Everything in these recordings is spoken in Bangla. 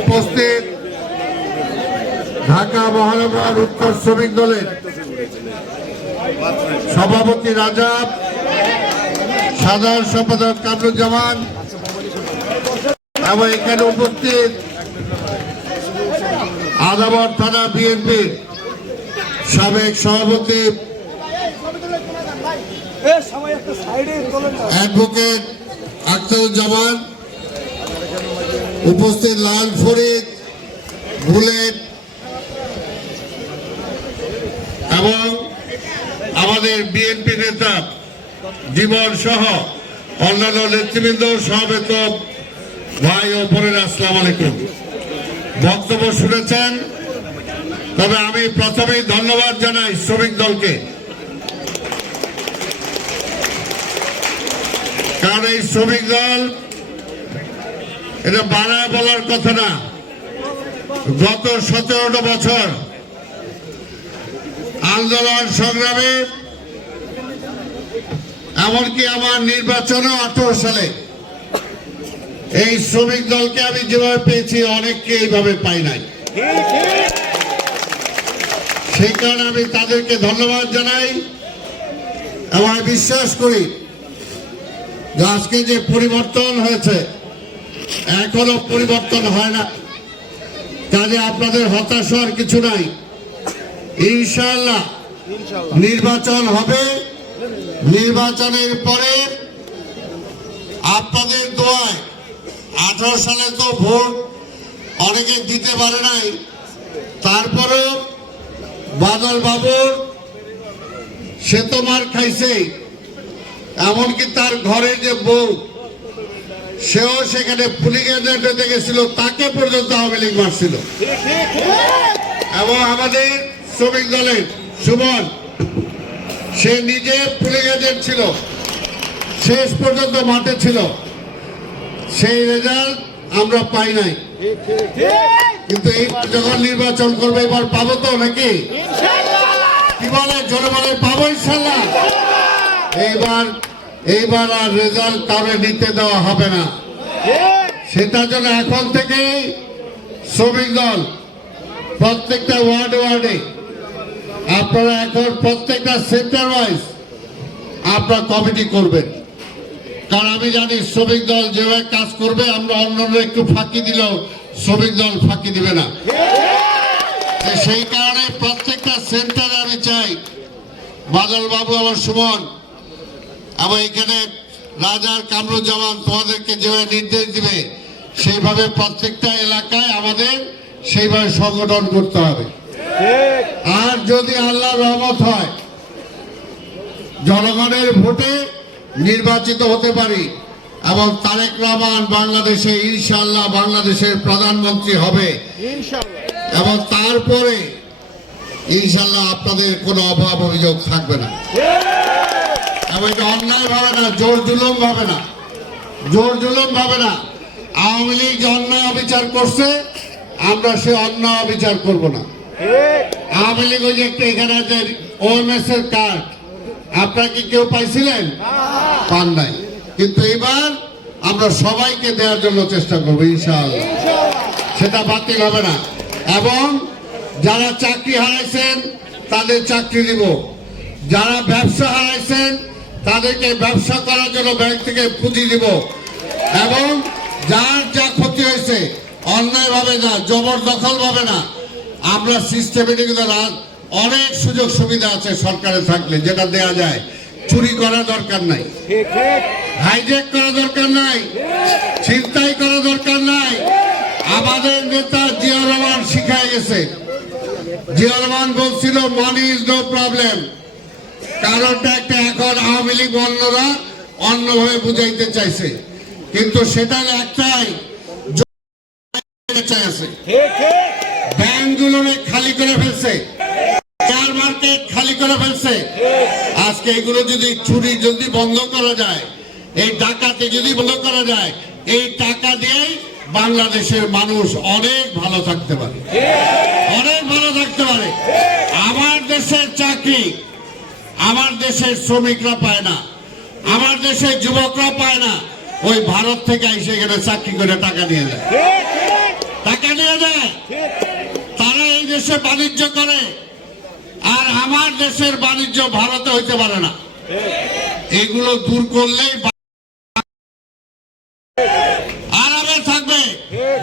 উপস্থিত ঢাকা মহানগর উত্তর শ্রমিক দলের সভাপতি রাজাব সাধারণ সম্পাদক কামরুজ্জামান এবং এখানে উপস্থিত আদাবর থানা বিএনপির সাবেক সভাপতি অ্যাডভোকেট আখতারুজ্জামান উপস্থিত লাল ফরিদ, বুলেট, এবং আমাদের বিএনপি নেতা জীবন সহ অন্যান্য নেতৃবৃন্দ সমবেত ভাই ও বোনেরা, আসসালাম আলাইকুম। বক্তব্য শুনেছেন, তবে আমি প্রথমেই ধন্যবাদ জানাই শ্রমিক দলকে। কারণ এই শ্রমিক দল এটা বানায় বলার কথা না। গত সতেরোটা বছর আন্দোলন সংগ্রামে, এমনকি আমার নির্বাচনও আঠারো সালে। এই শ্রমিক দলকে আমি যেভাবে পেয়েছি, অনেককে এইভাবে পাই নাই। সেই কারণে আমি তাদেরকে ধন্যবাদ জানাই এবং বিশ্বাস করি যে আজকে যে পরিবর্তন হয়েছে এখনও পরিবর্তন হয় না। কাজে আপনাদের হতাশ হওয়ার কিছু নাই। ইনশাল্লাহ নির্বাচন হবে। নির্বাচনের পরে আপনাদের দোয়ায় আঠারো সালে তো ভোট অনেকে দিতে পারে নাই। তারপরেও বাদল বাবুর সে তো মার খাইছেই এমনকি তার ঘরে যে বউ সেও সেখানে পুলিং এজেন্টে দেখেছিল তাকে পর্যন্ত আওয়ামী লীগ মারছিল। এবং আমাদের শ্রমিক দলের সুমন সে নিজে পুলিং এজেন্ট ছিল। শেষ পর্যন্ত মাঠে ছিল। সেই রেজাল্ট আমরা পাই নাই। কিন্তু এই যখন নির্বাচন করবে এবার পাবো তো নাকি? কি বলে জোরে বলে পাবো ইনশাল্লাহ এইবার এইবার আর রেজাল্ট কাউকে নিতে দেওয়া হবে না। সেটার জন্য এখন থেকে শ্রমিক দল প্রত্যেকটা ওয়ার্ড ওয়ার্ডে আপনারা এখন প্রত্যেকটা সেন্টার ওয়াইজ আপনারা কমিটি করবেন। কারণ আমি জানি শ্রমিক দল যেভাবে কাজ করবে, আমরা অন্যরা একটু ফাঁকি দিলেও শ্রমিক দল ফাঁকি দিবে না। সেই কারণে প্রত্যেকটা সেন্টারে আমি চাই বাদল বাবু আমার সুমন এবং এখানে রাজার কামরুজ্জামান তোমাদেরকে যেভাবে নির্দেশ দিবে সেইভাবে প্রত্যেকটা এলাকায় আমাদের সেইভাবে সংগঠন করতে হবে। আর যদি আল্লাহ রহমত হয় জনগণের ভোটে নির্বাচিত হতে পারি এবং তারেক রহমান বাংলাদেশে ইনশাল্লাহ বাংলাদেশের প্রধানমন্ত্রী হবে। এবং তারপরে ইনশাল্লাহ আপনাদের কোনো অভাব অভিযোগ থাকবে না। এটা অন্যায় ভাবে না, জোর জুলুম ভাবে না, জোর জুলুম ভাবে না। আওয়ামী লীগ যে অন্যায় অবিচার করছে, আমরা সে অন্যায় অবিচার করব না। আওয়ামী লীগ ওই যে একটা এখানে যে ওএমএস এর কার্ড আপনারা কি কেউ পাইছিলেন? পান নাই। কিন্তু এবার আমরা সবাইকে দেওয়ার জন্য চেষ্টা করব, ইনশাআল্লাহ। সেটা বাতিল হবে না। এবং যারা চাকরি হারাইছেন, তাদের চাকরি দিব। যারা ব্যবসা হারাইছেন তাদেরকে ব্যবসা করার জন্য ব্যাংক থেকে পুঁজি দিব। এবং যার যা ক্ষতি হয়েছে অন্যায়ভাবে না, জবরদখল ভাবে না, আমরা সিস্টেমেটিক অনেক সুযোগ সুবিধা আছে সরকারে থাকলে, যেটা দেয়া যায়। চুরি করা দরকার নাই। হাইজেক করা দরকার নাই। ছিনতাই করা দরকার নাই। আমাদের নেতা জিয়া রহমান শিখায় গেছে। জিয়া রহমান বলছিল মানি ইজ নো প্রবলেম কারণটা একটা এখন আওয়ামী লীগ অন্যরা অন্যভাবে বুঝাইতে চাইছে। কিন্তু সেটার একটাই খালি করে ফেলছে। খালি করে ফেলছে। আজকে এগুলো যদি চুরি যদি বন্ধ করা যায়, এই ডাকাতি যদি বন্ধ করা যায়, এই টাকা দিয়েই বাংলাদেশের মানুষ অনেক ভালো থাকতে পারে। আমার দেশের শ্রমিকরা পায় না। আমার দেশের যুবকরা পায় না। ওই ভারত থেকে এসে এখানে চাকরি করে টাকা নিয়ে যায়। টাকা নিয়ে যায়। তারা এই দেশে বাণিজ্য করে। আর আমার দেশের বাণিজ্য ভারতে হইতে পারে না। এগুলো দূর করলেই আরামে থাকবে।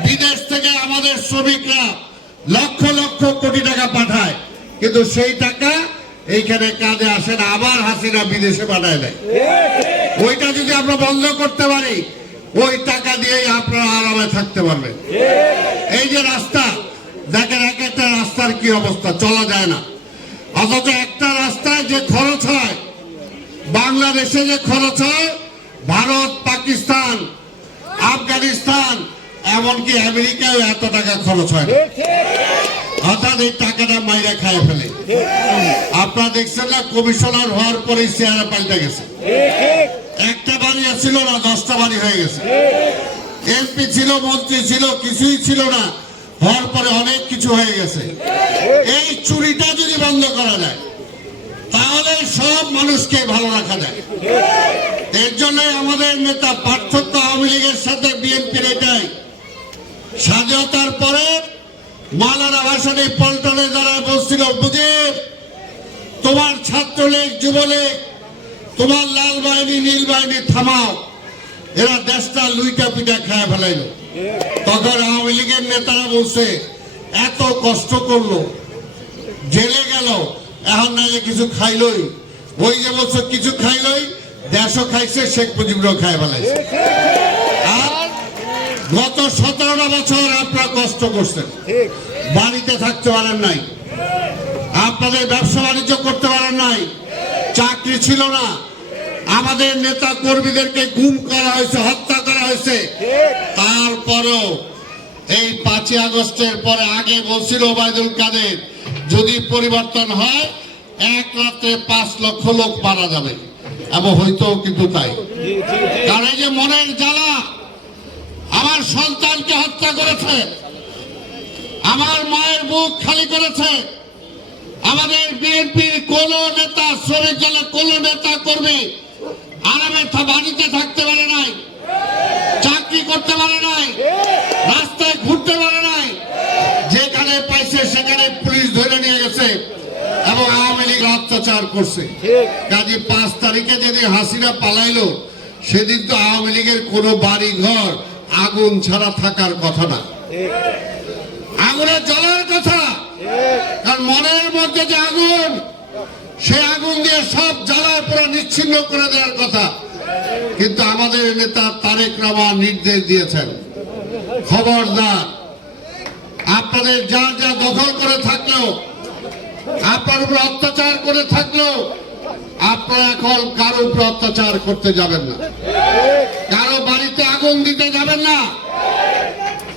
বিদেশ থেকে আমাদের শ্রমিকরা লক্ষ লক্ষ কোটি টাকা পাঠায়। কিন্তু সেই টাকা এইখানে কাজে আসে না আবার হাসিনা বিদেশে পাঠায় দেয়। ওইটা যদি আমরা বন্ধ করতে পারি, ওই টাকা দিয়েই আপনারা আরামে থাকতে পারবেন। এই যে রাস্তা, দেখেন এক একটা রাস্তার কি অবস্থা, চলা যায় না। অথচ একটা রাস্তায় যে খরচ হয়, বাংলাদেশে যে খরচ হয়, ভারত, পাকিস্তান, আফগানিস্তান, এমনকি আমেরিকায় এত টাকা খরচ হয় অর্থাৎ এই টাকাটা মাইরা খায় ফেলে। আপনারা দেখছেন না, কমিশনার হওয়ার পরে চেহারা পাল্টে গেছে। একটা বাড়ি ছিল না, দশটা বাড়ি হয়ে গেছে। এমপি ছিল, মন্ত্রী ছিল, কিছুই ছিল না। হওয়ার পরে অনেক কিছু হয়ে গেছে। এই চুরিটা যদি বন্ধ করা যায়, তাহলে সব মানুষকে ভালো রাখা যায়। এর জন্য আমাদের নেতা পার্থক্য আওয়ামী লীগের সাথে বিএনপির এটাই। স্বাধীনতার পরে মালার ভাষণে পল্টনে যারা বসছিল বুঝির তোমার ছাত্রলীগ যুবলীগ তোমার লাল বাহিনী, নীল বাহিনী থামাও। এরা দেশটা লুইটা পিটা খায় ফেলাইল। তখন আওয়ামী লীগের নেতারা বলছে, এত কষ্ট করল, জেলে গেল, এখন না কিছু খাইলই। ওই যে বলছো, কিছু খাইলই, দেশও খাইছে, শেখ মুজিবরাও খায় ফেলাইছে। গত সতেরোটা বছর আপনারা কষ্ট করছেন। বাড়িতে থাকতে পারেন নাই। আপনাদের ব্যবসা বাণিজ্য করতে পারেন নাই। চাকরি ছিল না। আমাদের নেতা কর্মীদেরকে গুম করা হয়েছে হত্যা করা হয়েছে। তারপরেও এই পাঁচই আগস্টের পরে আগে বলছিল ওবায়দুল কাদের যদি পরিবর্তন হয় এক রাত্রে পাঁচ লক্ষ লোক মারা যাবে। এবং হয়তো কিন্তু তাই। কারণ এই যে মনের জ্বালা আমার সন্তানকে হত্যা করেছে। আমার মায়ের বুক খালি করেছে। আমাদের বিএনপির কোন নেতা শ্রমিক দলের কোন নেতা কর্মী আরামে বাড়িতে থাকতে পারে নাই চাকরি করতে পারে নাই রাস্তায় ঘুরতে পারে নাই। যেখানে পাইছে সেখানে পুলিশ ধরে নিয়ে গেছে এবং আওয়ামী লীগ অত্যাচার করছে। কাজে পাঁচ তারিখে যেদিন হাসিনা পালাইলো সেদিন তো আওয়ামী লীগের কোনো বাড়ি ঘর আগুন ছাড়া থাকার কথা না। আগুনে জ্বলার কথা। কারণ মনের মধ্যে যে আগুন সে আগুন দিয়ে সব জ্বালা পুরো নিচ্ছিন্ন করে দেওয়ার কথা। কিন্তু আমাদের নেতা তারেক রহমান নির্দেশ দিয়েছেন। খবরদার, আপনাদের যা যা দখল করে থাকলেও, আপনার উপর অত্যাচার করে থাকলেও, আপনারা এখন কারও উপর অত্যাচার করতে যাবেন না। কারও বাড়িতে আগুন দিতে যাবেন না।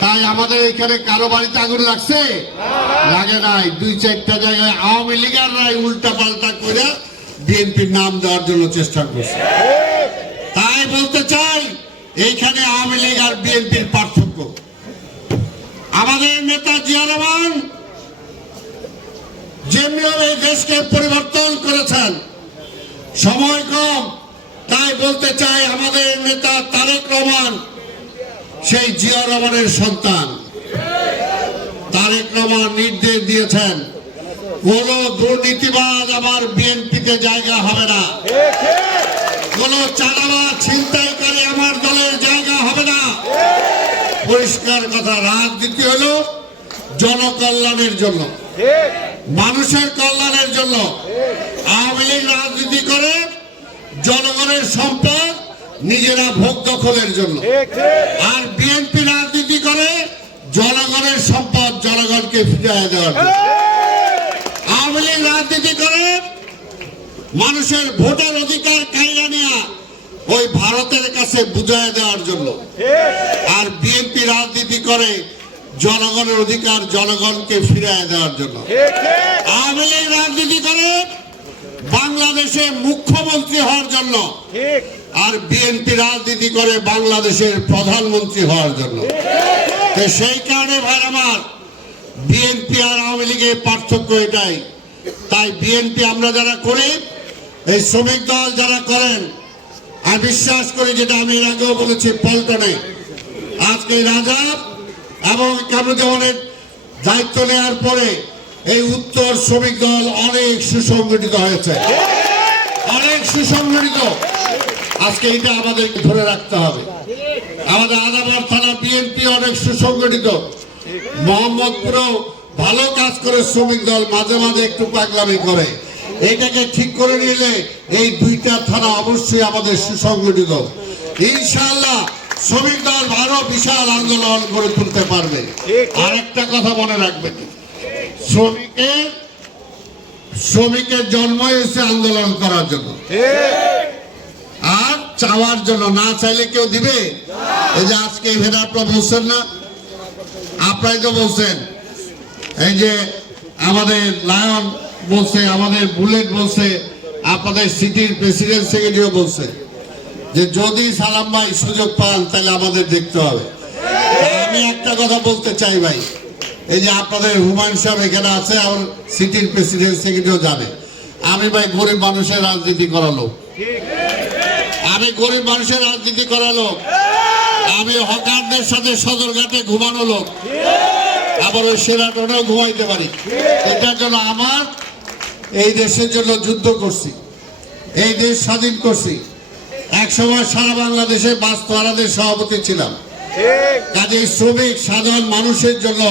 তাই আমাদের এখানে কারও বাড়িতে আগুন লাগছে? লাগে নাই। দুই চারটা জায়গায় আওয়ামী লীগাররাই উল্টা পাল্টা করে বিএনপির নাম দেওয়ার জন্য চেষ্টা করছে। তাই বলতে চাই, এইখানে আওয়ামী লীগ আর বিএনপির পার্থক্য। আমাদের নেতা জিয়া রহমান যেমনিভাবে এই দেশকে পরিবর্তন করেছেন, সময় কম তাই বলতে চাই আমাদের নেতা তারেক রহমান, সেই জিয়া রহমানের সন্তান। তারেক রহমান নির্দেশ দিয়েছেন, কোন দুর্নীতিবাজ আমার বিএনপিতে জায়গা হবে না। কোন চাঁদাবাজ ছিনতাইকারী আমার দলের জায়গা হবে না। পরিষ্কার কথা, রাজনীতি হলো জনকল্যাণের জন্য, মানুষের কল্যাণের জন্য। আওয়ামী লীগ রাজনীতি করে জনগণের সম্পদ নিজেরা ভোগ দখলের জন্য। আর বিএনপি রাজনীতি করে জনগণের সম্পদ জনগণকে ফিরিয়ে দেওয়ার আওয়ামী লীগ রাজনীতি করে মানুষের ভোটের অধিকার কাইরা নেওয়া ওই ভারতের কাছে বুঝায় দেওয়ার জন্য। আর বিএনপি রাজনীতি করে জনগণের অধিকার জনগণকে ফিরিয়ে দেওয়ার জন্য। আওয়ামী লীগ রাজনীতি করে বাংলাদেশে মুখ্যমন্ত্রী হওয়ার জন্য আর বিএনপি রাজনীতি করে বাংলাদেশের প্রধানমন্ত্রী হওয়ার জন্য। সেই কারণে ভাই আমার বিএনপি আর আওয়ামী লীগের পার্থক্য এটাই। তাই বিএনপি আমরা যারা করি এই শ্রমিক দল যারা করেন আমি বিশ্বাস করি যেটা আমি এর আগেও বলেছি পল্টনে আজকে রাজা এবং কামরুজ্জামানের দায়িত্ব নেওয়ার পরে এই উত্তর শ্রমিক দল অনেক সুসংগঠিত হয়েছে। অনেক সুসংগঠিত। আজকে এটা আমাদেরকে ধরে রাখতে হবে। আমাদের আদাবার থানা বিএনপি অনেক সুসংগঠিত। মোহাম্মদপুরেও ভালো কাজ করে শ্রমিক দল মাঝে মাঝে একটু পাগলামি করে। এটাকে ঠিক করে নিলে এই দুইটা থানা অবশ্যই আমাদের সুসংগঠিত। ইনশাআল্লাহ শ্রমিক দল আরও বিশাল আন্দোলন গড়ে তুলতে পারবে। আরেকটা কথা মনে রাখবেন। শ্রমিকের শ্রমিকের জন্ম হয়েছে আন্দোলন করার জন্য। আর চাওয়ার জন্য না চাইলে কেউ দিবে? এই যে আজকে আপনারা বলছেন না? আপনারাই তো বলছেন। এই যে আমাদের লায়ন বলছে আমাদের বুলেট বলছে আপনাদের সিটির প্রেসিডেন্ট সেক্রেটারিও বলছে যে যদি সালাম ভাই সুযোগ পান তাহলে আমাদের দেখতে হবে। আমি একটা কথা বলতে চাই ভাই। এই যে আপনাদের হুমায়ুন সাহেব এখানে আছে, আমার সিটির প্রেসিডেন্ট সেক্রেটারিও জানে। আমি ভাই গরিব মানুষের রাজনীতি করা লোক। আমি গরিব মানুষের রাজনীতি করা লোক। আমি হকারদের সাথে সদরঘাটে ঘুমানো লোক। আবার ওই সেরাটনেও ঘুমাইতে পারি। এটার জন্য আমার এই দেশের জন্য যুদ্ধ করছি। এই দেশ স্বাধীন করছি। এক সময় সারা বাংলাদেশে বাস্তবারাদের সভাপতি ছিলাম। কাজে শ্রমিক, সাধারণ মানুষের জন্য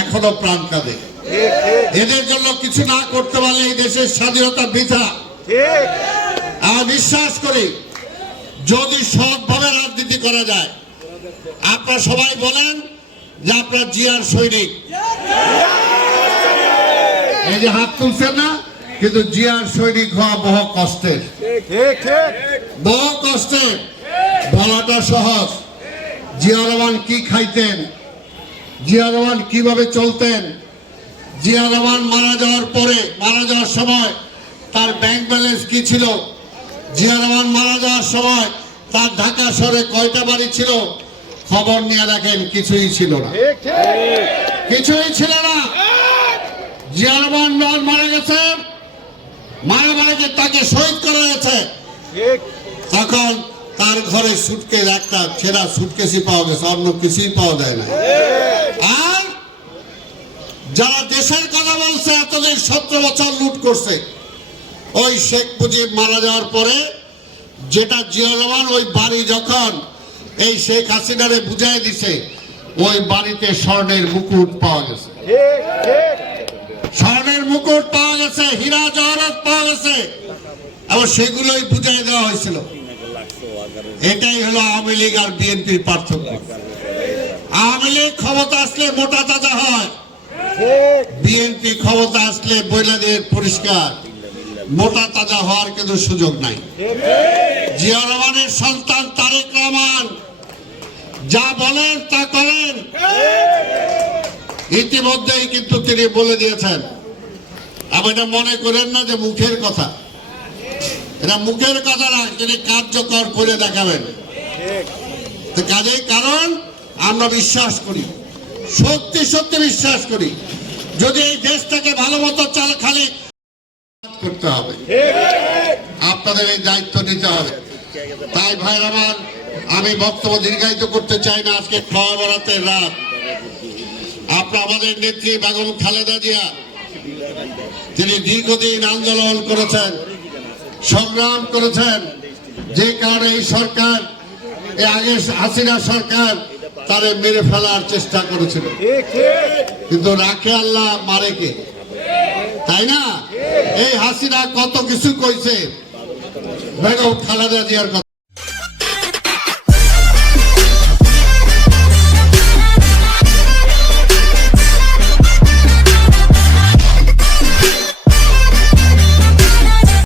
এখনও প্রাণ কাঁদে। এদের জন্য কিছু না করতে পারলে এই দেশের স্বাধীনতা বৃথা। আমি বিশ্বাস করি, যদি সৎভাবে রাজনীতি করা যায়, আপনারা সবাই বলেন যে আপনার জিয়ার সৈনিক। এই যে হাত তুলছেন না, কিন্তু জিয়ার সৈনিক হওয়া বহু কষ্টের। বহু কষ্টের। বলাটা সহজ। জিয়া রহমান কি খাইতেন? জিয়া রহমান কীভাবে চলতেন? জিয়া রহমান মারা যাওয়ার পরে মারা যাওয়ার সময় তার ব্যাংক ব্যালেন্স কি ছিল? জিয়া রহমান মারা যাওয়ার সময় তার ঢাকা শহরে কয়টা বাড়ি ছিল? খবর নিয়ে দেখেন কিছুই ছিল না। কিছুই ছিল না। জিয়া রহমান মারা গেছে। মারা মারা যে তাকে শহীদ করা হয়েছে? তখন তার ঘরে সুটকেস একটা ছেঁড়া সুটকেসই পাওয়া গেছে অন্য কিছুই পাওয়া যায় না। আর যারা দেশের কথা বলছে, এতদিন সতেরো বছর লুট করছে, ওই শেখ মুজিব মারা যাওয়ার পরে যেটা জিয়া ওই বাড়ি যখন এই শেখ হাসিনারে বুঝাই দিছে, ওই বাড়িতে স্বর্ণের মুকুট পাওয়া গেছে। স্বর্ণের মুকুট পাওয়া গেছে, হীরা জহরত পাওয়া গেছে। এবং সেগুলোই বুঝাই দেওয়া হয়েছিল। এটাই হলো আওয়ামী লীগ আর বিএনপির পার্থক্য। আওয়ামী লীগ ক্ষমতা আসলে মোটা তাজা হয়। বিএনপি ক্ষমতা আসলে বইলাদের পরিষ্কার। মোটা তাজা হওয়ার কিন্তু সুযোগ নাই। জিয়া রহমানের সন্তান তারেক রহমান, যা বলেন তা করেন। ইতিমধ্যেই কিন্তু তিনি বলে দিয়েছেন। আপনি মনে করেন না যে মুখের কথা? এটা মুখের কথা না, তিনি কার্যকর করে দেখাবেন। তো কাজেই কারণ, আমরা বিশ্বাস করি। সত্যি সত্যি বিশ্বাস করি। যদি এই দেশটাকে ভালো মতো চাল খালি, করতে হবে। আপনাদের এই দায়িত্ব নিতে হবে। তাই ভাই আমার, আমি বক্তব্য দীর্ঘায়িত করতে চাই না আজকে খাওয়া বেড়াতে রাত। আপনার আমাদের নেত্রী বেগম খালেদা জিয়া, তিনি দীর্ঘদিন আন্দোলন করেছেন। সংগ্রাম করেছেন। যে কারণে এই সরকার আগে হাসিনা সরকার তারে মেরে ফেলার চেষ্টা করেছিল। কিন্তু রাখে আল্লাহ মারে কে? তাই না? এই হাসিনা কত কিছু কইছে। বেগম খালেদা জিয়ার কথা।